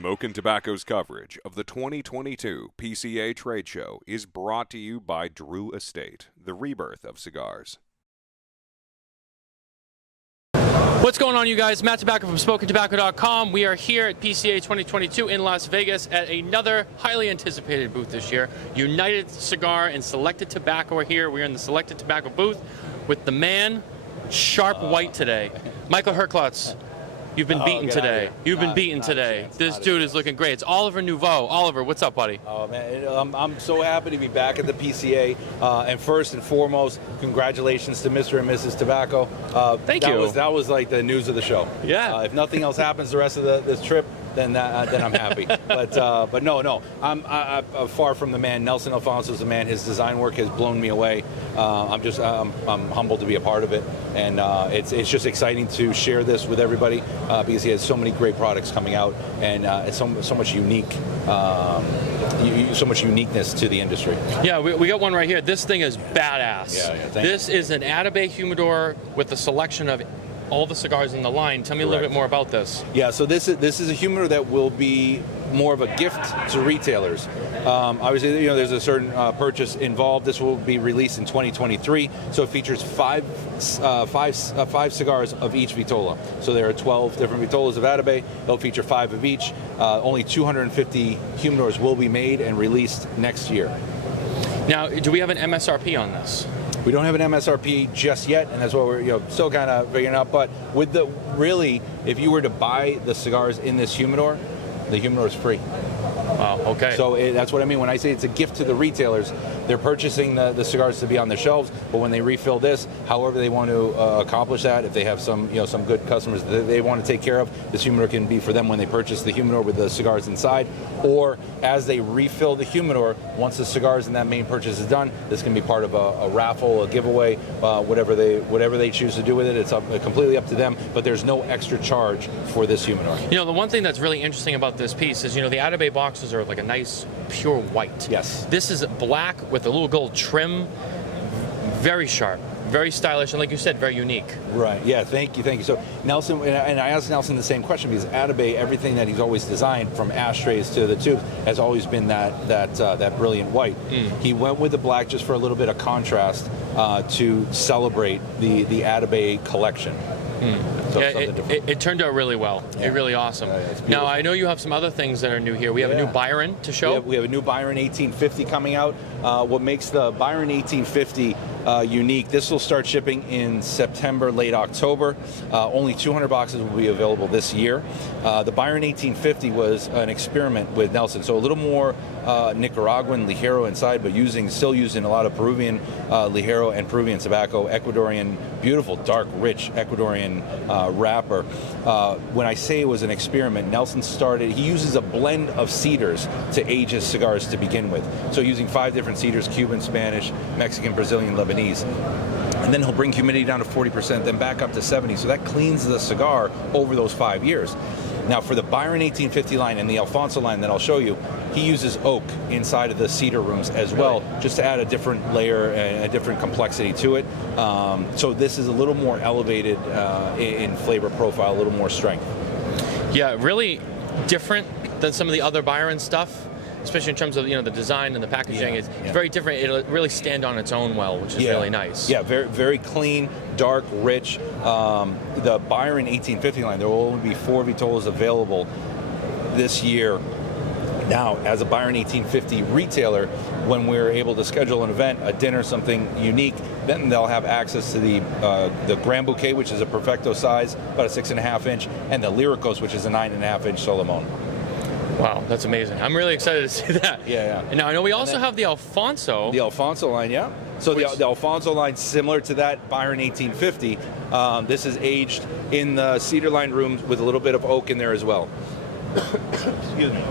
Smokin Tobacco's coverage of the 2022 PCA trade show is brought to you by Drew Estate, the rebirth of cigars. What's going on, you guys? Matt Tabacco from SmokinTobacco.com. We are here at PCA 2022 in Las Vegas at another highly anticipated booth this year. United Cigar and Selected Tobacco are here. We're in the Selected Tobacco booth with the man, Sharp White today. Michael Herklotz, you've been beaten today. You've been beaten today. This dude is looking great. It's Oliver Nouveau. Oliver, what's up, buddy? Oh, man, I'm so happy to be back at the PCA. And first and foremost, congratulations to Mr. and Mrs. Tobacco. Thank you. That was like the news of the show. Yeah. If nothing else happens the rest of this trip, then I'm happy. But no, I'm far from the man. Nelson Alfonso is the man. His design work has blown me away. I'm humbled to be a part of it, and it's just exciting to share this with everybody because he has so many great products coming out, and it's so much uniqueness to the industry. Yeah, we got one right here. This thing is badass. Yeah, this is an Atabey humidor with a selection of all the cigars in the line. Tell me a little bit more about this. Yeah, so this is a humidor that will be more of a gift to retailers. Obviously, there's a certain purchase involved. This will be released in 2023, so it features five cigars of each vitola. So there are 12 different vitolas of Atabey. They'll feature 5 of each. Only 250 humidors will be made and released next year. Now, do we have an MSRP on this? We don't have an MSRP just yet, and that's what we're still kind of figuring out. But with if you were to buy the cigars in this humidor, the humidor is free. Wow, okay. So that's what I mean when I say it's a gift to the retailers. They're purchasing the cigars to be on their shelves, but when they refill this, however they want to accomplish that, if they have some good customers that they want to take care of, this humidor can be for them when they purchase the humidor with the cigars inside, or as they refill the humidor, once the cigars in that main purchase is done, this can be part of a raffle, a giveaway, whatever they choose to do with it. It's completely up to them, but there's no extra charge for this humidor. The one thing that's really interesting about this piece is, the Atabey boxes are like a nice pure white. Yes. This is black with a little gold trim, very sharp, very stylish, and like you said, very unique. Right. Yeah. Thank you. So Nelson, and I asked Nelson the same question because Atabey, everything that he's always designed, from ashtrays to the tubes, has always been that brilliant white. He went with the black just for a little bit of contrast to celebrate the Atabey collection. So yeah, it turned out really well. Yeah. Really awesome. Now, I know you have some other things that are new here. We have a new Byron to show. We have a new Byron 1850 coming out. What makes the Byron 1850 unique, this will start shipping in September, late October. Only 200 boxes will be available this year. The Byron 1850 was an experiment with Nelson, so a little more Nicaraguan Ligero inside, but still using a lot of Peruvian Ligero and Peruvian tobacco, Ecuadorian, beautiful, dark, rich Ecuadorian wrapper. When I say it was an experiment, Nelson he uses a blend of cedars to age his cigars to begin with. So using 5 different cedars, Cuban, Spanish, Mexican, Brazilian, Lebanese. And then he'll bring humidity down to 40%, then back up to 70. So that cleans the cigar over those 5 years. Now for the Byron 1850 line and the Alfonso line that I'll show you, he uses oak inside of the cedar rooms as well, just to add a different layer and a different complexity to it. So this is a little more elevated in flavor profile, a little more strength. Yeah, really different than some of the other Byron stuff, especially in terms of the design and the packaging. It's very different. It'll really stand on its own well, which is really nice. Yeah, very, very clean, dark, rich. The Byron 1850 line, there will only be 4 vitolas available this year. Now, as a Byron 1850 retailer, when we're able to schedule an event, a dinner, something unique, then they'll have access to the Grand Bouquet, which is a Perfecto size, about a 6.5 inch, and the Lyricos, which is a 9.5 inch Solomon. Wow, that's amazing. I'm really excited to see that. Yeah. And now I know we also have the Alfonso. The Alfonso line, yeah. So the Alfonso line, similar to that Byron 1850, this is aged in the cedar lined rooms with a little bit of oak in there as well. Excuse me.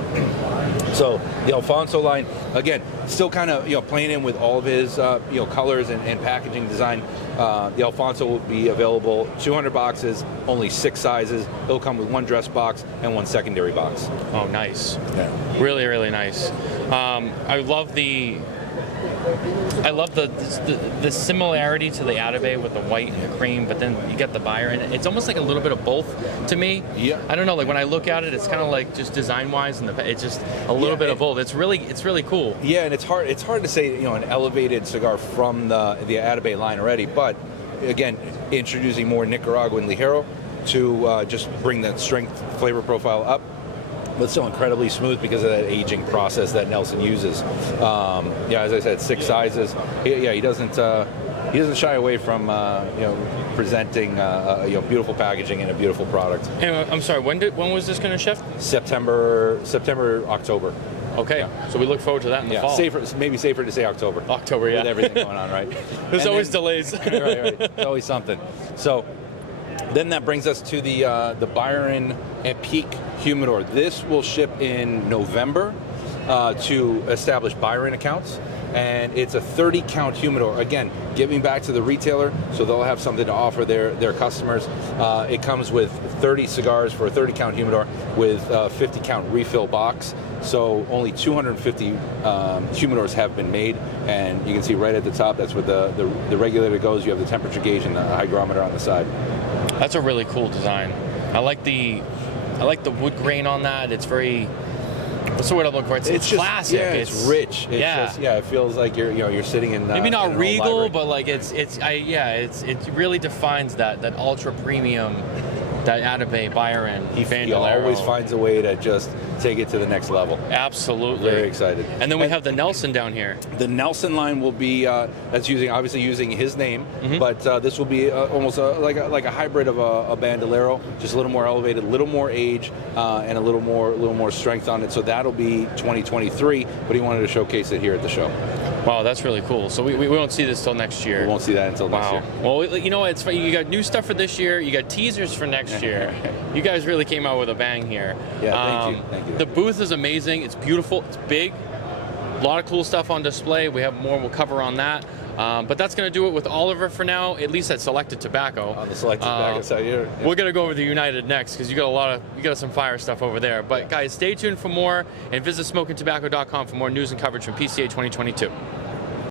So the Alfonso line, again, still kind of playing in with all of his colors and packaging design. The Alfonso will be available 200 boxes, only 6 sizes. It'll come with 1 dress box and 1 secondary box. Oh, nice. Yeah. Really, really nice. I love the I love the similarity to the Atabey with the white and the cream, but then you get the Byron. It's almost like a little bit of both to me. Yeah. I don't know. Like when I look at it, it's kind of like just design-wise, and it's just a little bit of both. It's really cool. Yeah, and it's hard to say, an elevated cigar from the Atabey line already, but again, introducing more Nicaraguan Ligero to just bring that strength flavor profile up, but still incredibly smooth because of that aging process that Nelson uses. As I said, 6 sizes. He doesn't shy away from presenting beautiful packaging and a beautiful product. And I'm sorry, when was this going to ship? September, October. Okay, so we look forward to that in the fall. Maybe safer to say October. October, yeah. With everything going on, right? There's always delays. right. There's always something. So then that brings us to the Byron Peak Humidor. This will ship in November to establish Byron accounts. And it's a 30-count humidor. Again, giving back to the retailer, so they'll have something to offer their customers. It comes with 30 cigars for a 30-count humidor with a 50-count refill box. So only 250 humidors have been made, and you can see right at the top, that's where the regulator goes. You have the temperature gauge and the hygrometer on the side. That's a really cool design. I like the wood grain on that. It's very... What's the word I'm looking for? It's just classic. Yeah, it's rich. It feels like you're sitting in maybe not in regal, but like it really defines that ultra premium, that Atabey Byron. He always finds a way to just take it to the next level. Absolutely. Very excited. And then we have the Nelson down here. The Nelson line will be that's obviously using his name, but this will be almost like a hybrid of a Bandolero, just a little more elevated, a little more age, and a little more strength on it. So that'll be 2023. But he wanted to showcase it here at the show. Wow, that's really cool. So we won't see this till next year. We won't see that until next year. Well, you know what? It's funny. You got new stuff for this year. You got teasers for next year. You guys really came out with a bang here. Yeah, thank you. The booth is amazing. It's beautiful. It's big. A lot of cool stuff on display. We have more we'll cover on that. But that's going to do it with Oliver for now, at least at Selected Tobacco. On the Selected Tobacco side, yeah. We're going to go over to United next because you got some fire stuff over there. But guys, stay tuned for more and visit smokintobacco.com for more news and coverage from PCA 2022.